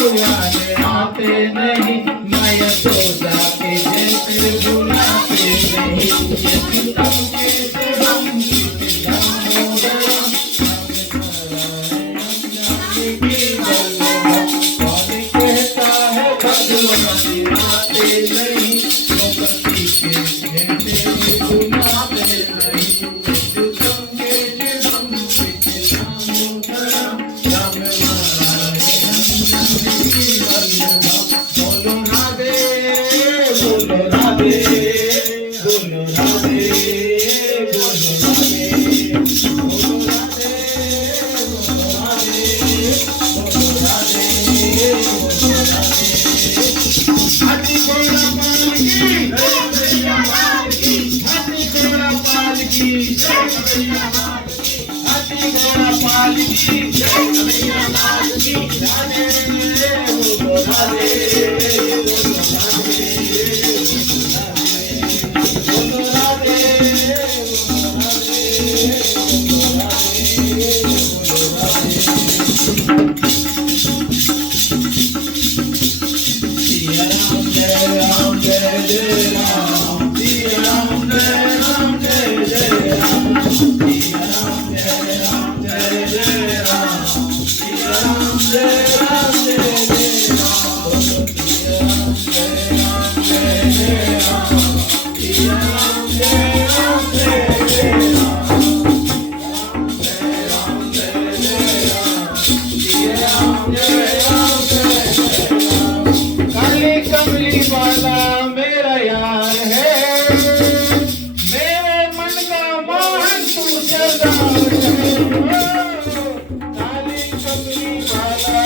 आते नहीं मैं यशोदा के जैसे बुलाते नहीं यशोदा के हम कौन कहता है भगवान आते नहीं भगवती के जैसे बुलाते नहीं यशोदा के हम बोलो राधे बोलो राधे बोलो राधे बोलो राधे बोलो राधे बोलो राधे बोलो राधे बोलो राधे हाथी घोड़ा पालकी हाथी घोड़ा पालकी हाथी घोड़ा पालकी राधे बोलो राधे काली कमली वाला मेरा यार है मेरे मन का मोहन तू सरदार है काली कमली वाला